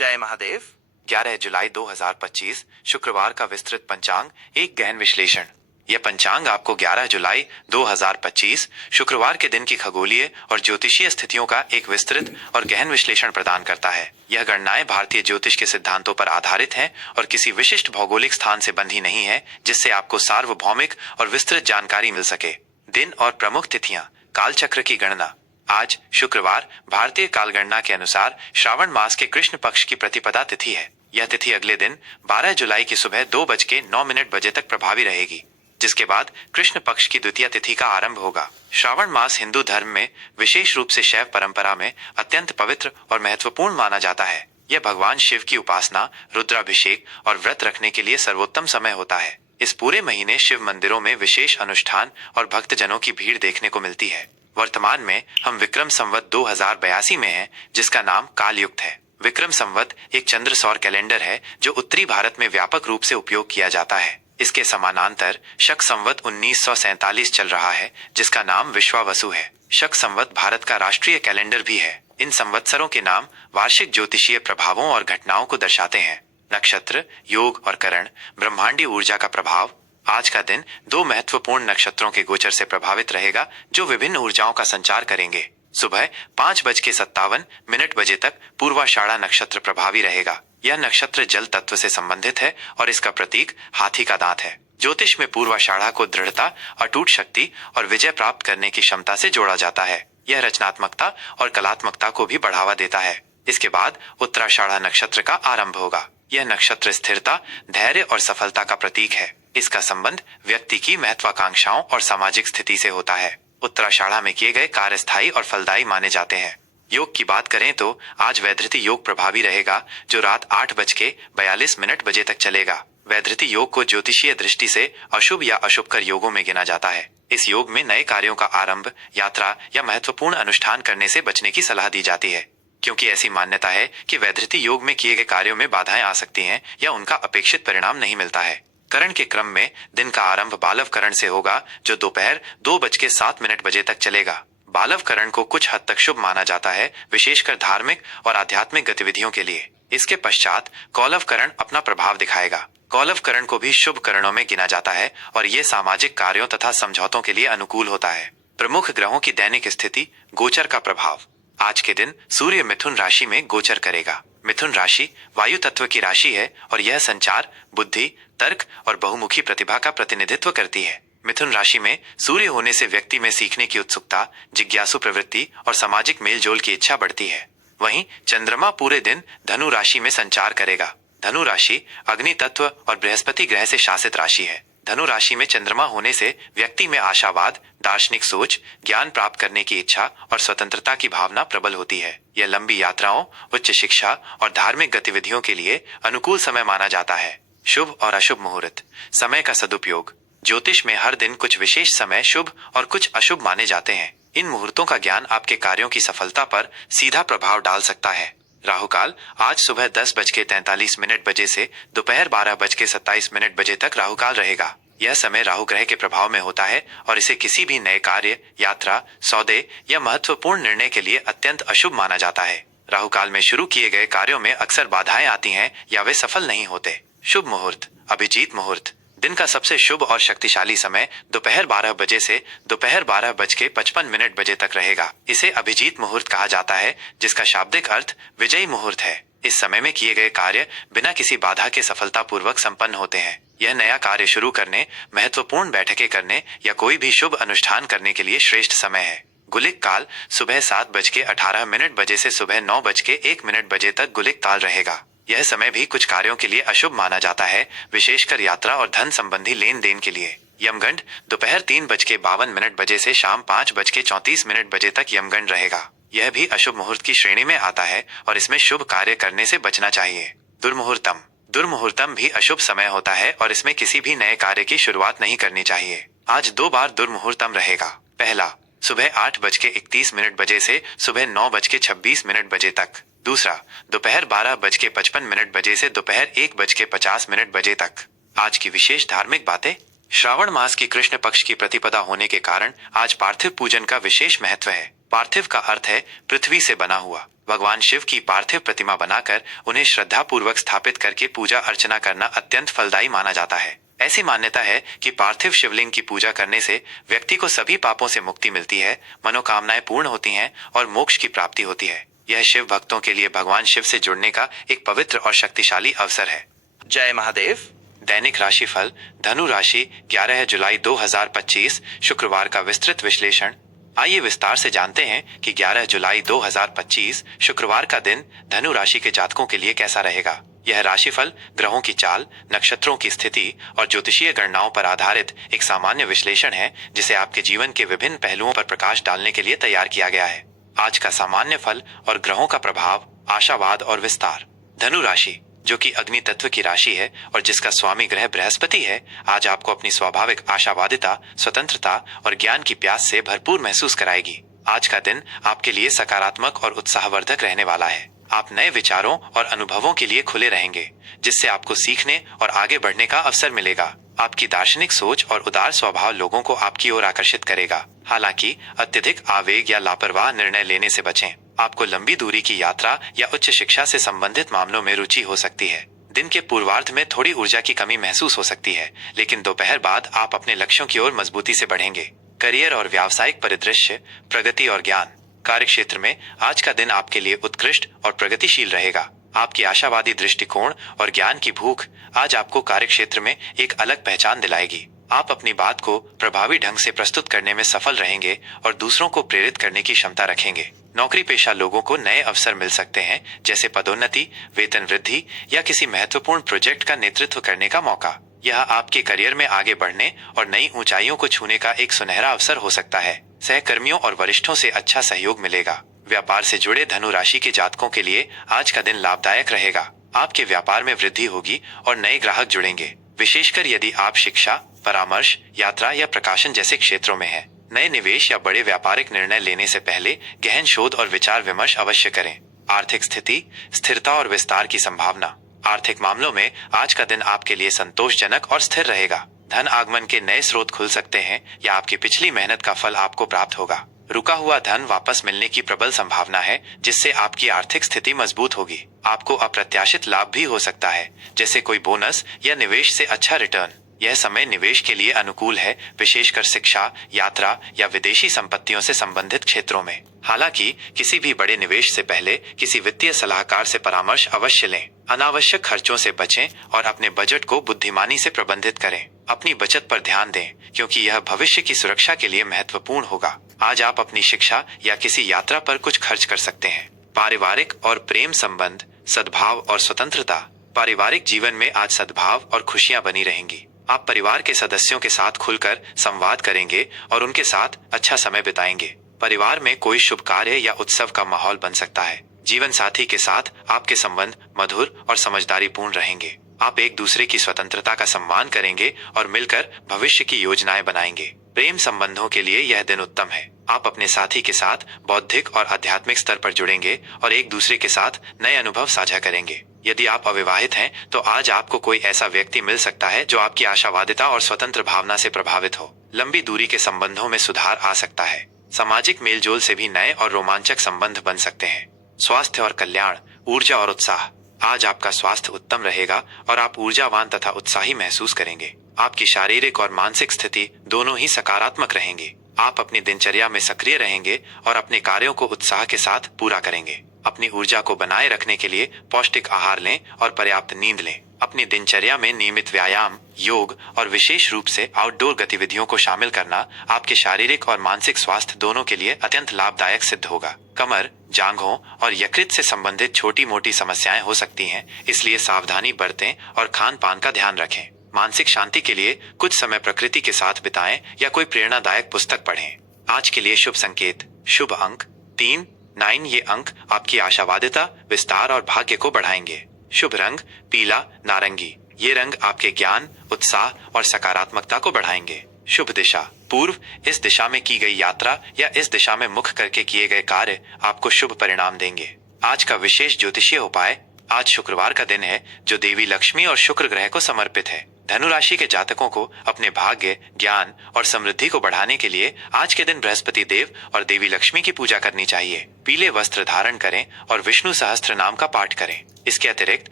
जय महादेव। 11 जुलाई 2025 शुक्रवार का विस्तृत पंचांग, एक गहन विश्लेषण। यह पंचांग आपको 11 जुलाई 2025 शुक्रवार के दिन की खगोलीय और ज्योतिषीय स्थितियों का एक विस्तृत और गहन विश्लेषण प्रदान करता है। यह गणनाएं भारतीय ज्योतिष के सिद्धांतों पर आधारित हैं और किसी विशिष्ट भौगोलिक स्थान से बंधी नहीं है, जिससे आपको सार्वभौमिक और विस्तृत जानकारी मिल सके। दिन और प्रमुख तिथियां। कालचक्र की गणना। आज शुक्रवार भारतीय कालगणना के अनुसार श्रावण मास के कृष्ण पक्ष की प्रतिपदा तिथि है। यह तिथि अगले दिन 12 जुलाई की सुबह 2:09 तक प्रभावी रहेगी, जिसके बाद कृष्ण पक्ष की द्वितीय तिथि का आरंभ होगा। श्रावण मास हिंदू धर्म में, विशेष रूप से शैव परंपरा में, अत्यंत पवित्र और महत्वपूर्ण माना जाता है। यह भगवान शिव की उपासना, रुद्राभिषेक और व्रत रखने के लिए सर्वोत्तम समय होता है। इस पूरे महीने शिव मंदिरों में विशेष अनुष्ठान और भक्तजनों की भीड़ देखने को मिलती है। वर्तमान में हम विक्रम संवत 2082 में हैं, जिसका नाम कालयुक्त है। विक्रम संवत एक चंद्र सौर कैलेंडर है जो उत्तरी भारत में व्यापक रूप से उपयोग किया जाता है। इसके समानांतर शक संवत 1947 चल रहा है, जिसका नाम विश्वावसु है। शक संवत भारत का राष्ट्रीय कैलेंडर भी है। इन संवत्सरों के नाम वार्षिक ज्योतिषीय प्रभावों और घटनाओं को दर्शाते हैं। नक्षत्र, योग और करण, ब्रह्मांडीय ऊर्जा का प्रभाव। आज का दिन दो महत्वपूर्ण नक्षत्रों के गोचर से प्रभावित रहेगा, जो विभिन्न ऊर्जाओं का संचार करेंगे। सुबह 5:57 बजे तक पूर्वाषाढ़ा नक्षत्र प्रभावी रहेगा। यह नक्षत्र जल तत्व से संबंधित है और इसका प्रतीक हाथी का दांत है। ज्योतिष में पूर्वाषाढ़ा को दृढ़ता, अटूट शक्ति और विजय प्राप्त करने की क्षमता से जोड़ा जाता है। यह रचनात्मकता और कलात्मकता को भी बढ़ावा देता है। इसके बाद उत्तराषाढ़ा नक्षत्र का आरंभ होगा। यह नक्षत्र स्थिरता, धैर्य और सफलता का प्रतीक है। इसका संबंध व्यक्ति की महत्वाकांक्षाओं और सामाजिक स्थिति से होता है। उत्तराषाढ़ा में किए गए कार्य स्थायी और फलदायी माने जाते हैं। योग की बात करें तो आज वैधृति योग प्रभावी रहेगा, जो रात 8:42 तक चलेगा। वैधृति योग को ज्योतिषीय दृष्टि से अशुभ या अशुभकर योगों में गिना जाता है। इस योग में नए कार्यों का आरंभ, यात्रा या महत्वपूर्ण अनुष्ठान करने से बचने की सलाह दी जाती है, क्योंकि ऐसी मान्यता है कि वैधृति योग में किए गए कार्यों में बाधाएं आ सकती हैं या उनका अपेक्षित परिणाम नहीं मिलता है। करण के क्रम में दिन का आरंभ बालव करण से होगा, जो दोपहर 2:07 तक चलेगा। बालव करण को कुछ हद तक शुभ माना जाता है, विशेषकर धार्मिक और आध्यात्मिक गतिविधियों के लिए। इसके पश्चात कौलव करण अपना प्रभाव दिखाएगा। कौलव करण को भी शुभ करणों में गिना जाता है और ये सामाजिक कार्यों तथा समझौतों के लिए अनुकूल होता है। प्रमुख ग्रहों की दैनिक स्थिति, गोचर का प्रभाव। आज के दिन सूर्य मिथुन राशि में गोचर करेगा। मिथुन राशि वायु तत्व की राशि है और यह संचार, बुद्धि, तर्क और बहुमुखी प्रतिभा का प्रतिनिधित्व करती है। मिथुन राशि में सूर्य होने से व्यक्ति में सीखने की उत्सुकता, जिज्ञासु प्रवृत्ति और सामाजिक मेलजोल की इच्छा बढ़ती है। वहीं चंद्रमा पूरे दिन धनु राशि में संचार करेगा। धनु राशि अग्नि तत्व और बृहस्पति ग्रह से शासित राशि है। धनु राशि में चंद्रमा होने से व्यक्ति में आशावाद, दार्शनिक सोच, ज्ञान प्राप्त करने की इच्छा और स्वतंत्रता की भावना प्रबल होती है। यह लंबी यात्राओं, उच्च शिक्षा और धार्मिक गतिविधियों के लिए अनुकूल समय माना जाता है। शुभ और अशुभ मुहूर्त। समय का सदुपयोग। ज्योतिष में हर दिन कुछ विशेष समय शुभ और कुछ अशुभ माने जाते हैं। इन मुहूर्तों का ज्ञान आपके कार्यों की सफलता पर सीधा प्रभाव डाल सकता है। राहुकाल आज सुबह 10:43 से दोपहर 12:27 तक राहुकाल रहेगा। यह समय राहु ग्रह के प्रभाव में होता है और इसे किसी भी नए कार्य, यात्रा, सौदे या महत्वपूर्ण निर्णय के लिए अत्यंत अशुभ माना जाता है। राहुकाल में शुरू किए गए कार्यों में अक्सर बाधाएं आती हैं या वे सफल नहीं होते। शुभ मुहूर्त। अभिजीत मुहूर्त। दिन का सबसे शुभ और शक्तिशाली समय दोपहर 12 बजे से दोपहर 12:55 तक रहेगा। इसे अभिजीत मुहूर्त कहा जाता है, जिसका शाब्दिक अर्थ विजयी मुहूर्त है। इस समय में किए गए कार्य बिना किसी बाधा के सफलतापूर्वक संपन्न होते हैं। यह नया कार्य शुरू करने, महत्वपूर्ण बैठकें करने या कोई भी शुभ अनुष्ठान करने के लिए श्रेष्ठ समय है। गुलिक काल सुबह 7:18 से सुबह 9:01 तक गुलिक काल रहेगा। यह समय भी कुछ कार्यों के लिए अशुभ माना जाता है, विशेषकर यात्रा और धन संबंधी लेन देन के लिए। यमगंड दोपहर 3:52 से शाम 5:34 तक यमगंड रहेगा। यह भी अशुभ मुहूर्त की श्रेणी में आता है और इसमें शुभ कार्य करने से बचना चाहिए। दुर्मुहूर्तम। दुर्मुहूर्तम भी अशुभ समय होता है और इसमें किसी भी नए कार्य की शुरुआत नहीं करनी चाहिए। आज 2 बार दुर्मुहूर्तम रहेगा। पहला, सुबह 8:31 से सुबह 9:26 तक। दूसरा, दोपहर 12:55 से दोपहर 1:50 तक। आज की विशेष धार्मिक बातें। श्रावण मास की कृष्ण पक्ष की प्रतिपदा होने के कारण आज पार्थिव पूजन का विशेष महत्व है। पार्थिव का अर्थ है पृथ्वी से बना हुआ। भगवान शिव की पार्थिव प्रतिमा बनाकर उन्हें श्रद्धा पूर्वक स्थापित करके पूजा अर्चना करना अत्यंत फलदायी माना जाता है। ऐसी मान्यता है कि पार्थिव शिवलिंग की पूजा करने से व्यक्ति को सभी पापों से मुक्ति मिलती है, मनोकामनाएं पूर्ण होती हैं और मोक्ष की प्राप्ति होती है। यह शिव भक्तों के लिए भगवान शिव से जुड़ने का एक पवित्र और शक्तिशाली अवसर है। जय महादेव। दैनिक राशिफल धनु राशि 11 जुलाई 2025 शुक्रवार का विस्तृत विश्लेषण। आइए विस्तार से जानते हैं कि 11 जुलाई 2025 शुक्रवार का दिन धनु राशि के जातकों के लिए कैसा रहेगा। यह राशिफल ग्रहों की चाल, नक्षत्रों की स्थिति और ज्योतिषीय गणनाओं पर आधारित एक सामान्य विश्लेषण है, जिसे आपके जीवन के विभिन्न पहलुओं पर प्रकाश डालने के लिए तैयार किया गया है। आज का सामान्य फल और ग्रहों का प्रभाव, आशावाद और विस्तार। धनु राशि, जो कि अग्नि तत्व की राशि है और जिसका स्वामी ग्रह बृहस्पति है, आज आपको अपनी स्वाभाविक आशावादिता, स्वतंत्रता और ज्ञान की प्यास से भरपूर महसूस कराएगी। आज का दिन आपके लिए सकारात्मक और उत्साहवर्धक रहने वाला है। आप नए विचारों और अनुभवों के लिए खुले रहेंगे, जिससे आपको सीखने और आगे बढ़ने का अवसर मिलेगा। आपकी दार्शनिक सोच और उदार स्वभाव लोगों को आपकी ओर आकर्षित करेगा। हालांकि अत्यधिक आवेग या लापरवाह निर्णय लेने से बचें। आपको लंबी दूरी की यात्रा या उच्च शिक्षा से संबंधित मामलों में रुचि हो सकती है। दिन के पूर्वार्ध में थोड़ी ऊर्जा की कमी महसूस हो सकती है, लेकिन दोपहर बाद आप अपने लक्ष्यों की ओर मजबूती से बढ़ेंगे। करियर और व्यावसायिक परिदृश्य, प्रगति और ज्ञान। कार्य क्षेत्र में आज का दिन आपके लिए उत्कृष्ट और प्रगतिशील रहेगा। आपकी आशावादी दृष्टिकोण और ज्ञान की भूख आज आपको कार्य क्षेत्र में एक अलग पहचान दिलाएगी। आप अपनी बात को प्रभावी ढंग से प्रस्तुत करने में सफल रहेंगे और दूसरों को प्रेरित करने की क्षमता रखेंगे। नौकरी पेशा लोगों को नए अवसर मिल सकते हैं, जैसे पदोन्नति, वेतन वृद्धि या किसी महत्वपूर्ण प्रोजेक्ट का नेतृत्व करने का मौका। यह आपके करियर में आगे बढ़ने और नई ऊंचाइयों को छूने का एक सुनहरा अवसर हो सकता है। सहकर्मियों और वरिष्ठों से अच्छा सहयोग मिलेगा। व्यापार से जुड़े धनु राशि के जातकों के लिए आज का दिन लाभदायक रहेगा। आपके व्यापार में वृद्धि होगी और नए ग्राहक जुड़ेंगे, विशेषकर यदि आप शिक्षा, परामर्श, यात्रा या प्रकाशन जैसे क्षेत्रों में हैं। नए निवेश या बड़े व्यापारिक निर्णय लेने से पहले गहन शोध और विचार विमर्श अवश्य करें। आर्थिक स्थिति, स्थिरता और विस्तार की संभावना। आर्थिक मामलों में आज का दिन आपके लिए संतोषजनक और स्थिर रहेगा। धन आगमन के नए स्रोत खुल सकते हैं या आपकी पिछली मेहनत का फल आपको प्राप्त होगा। रुका हुआ धन वापस मिलने की प्रबल संभावना है, जिससे आपकी आर्थिक स्थिति मजबूत होगी। आपको अप्रत्याशित लाभ भी हो सकता है, जैसे कोई बोनस या निवेश से अच्छा रिटर्न। यह समय निवेश के लिए अनुकूल है, विशेषकर शिक्षा, यात्रा या विदेशी संपत्तियों से संबंधित क्षेत्रों में। हालांकि किसी भी बड़े निवेश से पहले किसी वित्तीय सलाहकार से परामर्श अवश्य लें। अनावश्यक खर्चों से बचें और अपने बजट को बुद्धिमानी से प्रबंधित करें। अपनी बचत पर ध्यान दें, क्योंकि यह भविष्य की सुरक्षा के लिए महत्वपूर्ण होगा। आज आप अपनी शिक्षा या किसी यात्रा पर कुछ खर्च कर सकते हैं। पारिवारिक और प्रेम संबंध, सद्भाव और स्वतंत्रता। पारिवारिक जीवन में आज सद्भाव और खुशियां बनी रहेंगी। आप परिवार के सदस्यों के साथ खुलकर संवाद करेंगे और उनके साथ अच्छा समय बिताएंगे। परिवार में कोई शुभ कार्य या उत्सव का माहौल बन सकता है। जीवन साथी के साथ आपके संबंध मधुर और समझदारीपूर्ण रहेंगे। आप एक दूसरे की स्वतंत्रता का सम्मान करेंगे और मिलकर भविष्य की योजनाएं बनाएंगे। प्रेम संबंधों के लिए यह दिन उत्तम है। आप अपने साथी के साथ बौद्धिक और आध्यात्मिक स्तर पर जुड़ेंगे और एक दूसरे के साथ नए अनुभव साझा करेंगे। यदि आप अविवाहित हैं, तो आज आपको कोई ऐसा व्यक्ति मिल सकता है जो आपकी आशावादिता और स्वतंत्र भावना से प्रभावित हो। लंबी दूरी के संबंधों में सुधार आ सकता है। सामाजिक मेलजोल से भी नए और रोमांचक संबंध बन सकते हैं। स्वास्थ्य और कल्याण, ऊर्जा और उत्साह। आज आपका स्वास्थ्य उत्तम रहेगा और आप ऊर्जावान तथा उत्साही महसूस करेंगे। आपकी शारीरिक और मानसिक स्थिति दोनों ही सकारात्मक रहेंगी। आप अपनी दिनचर्या में सक्रिय रहेंगे और अपने कार्यों को उत्साह के साथ पूरा करेंगे। अपनी ऊर्जा को बनाए रखने के लिए पौष्टिक आहार लें और पर्याप्त नींद लें। अपनी दिनचर्या में नियमित व्यायाम, योग और विशेष रूप से आउटडोर गतिविधियों को शामिल करना आपके शारीरिक और मानसिक स्वास्थ्य दोनों के लिए अत्यंत लाभदायक सिद्ध होगा। कमर, जांघों और यकृत से संबंधित छोटी मोटी समस्याएं हो सकती हैं, इसलिए सावधानी बरतें और खान पान का ध्यान रखें। मानसिक शांति के लिए कुछ समय प्रकृति के साथ बिताएं या कोई प्रेरणादायक पुस्तक पढ़ें। आज के लिए शुभ संकेत, शुभ अंक 3, 9। ये अंक आपकी आशावादिता, विस्तार और भाग्य को बढ़ाएंगे। शुभ रंग पीला, नारंगी। ये रंग आपके ज्ञान, उत्साह और सकारात्मकता को बढ़ाएंगे। शुभ दिशा पूर्व। इस दिशा में की गई यात्रा या इस दिशा में मुख करके किए गए कार्य आपको शुभ परिणाम देंगे। आज का विशेष ज्योतिषीय उपाय। आज शुक्रवार का दिन है, जो देवी लक्ष्मी और शुक्र ग्रह को समर्पित है। धनु राशि के जातकों को अपने भाग्य, ज्ञान और समृद्धि को बढ़ाने के लिए आज के दिन बृहस्पति देव और देवी लक्ष्मी की पूजा करनी चाहिए। पीले वस्त्र धारण करें और विष्णु सहस्त्र नाम का पाठ करें। इसके अतिरिक्त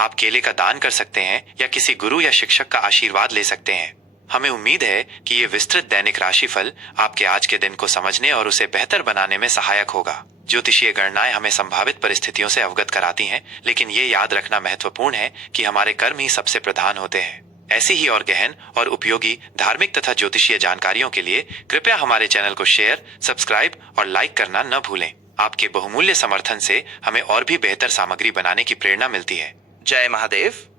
आप केले का दान कर सकते हैं या किसी गुरु या शिक्षक का आशीर्वाद ले सकते हैं। हमें उम्मीद है कि ये विस्तृत दैनिक राशिफल आपके आज के दिन को समझने और उसे बेहतर बनाने में सहायक होगा। ज्योतिषीय गणनाएं हमें संभावित परिस्थितियों से अवगत कराती हैं, लेकिन ये याद रखना महत्वपूर्ण है कि हमारे कर्म ही सबसे प्रधान होते हैं। ऐसी ही और गहन और उपयोगी धार्मिक तथा ज्योतिषीय जानकारियों के लिए कृपया हमारे चैनल को शेयर, सब्सक्राइब और लाइक करना न भूलें। आपके बहुमूल्य समर्थन से हमें और भी बेहतर सामग्री बनाने की प्रेरणा मिलती है। जय महादेव।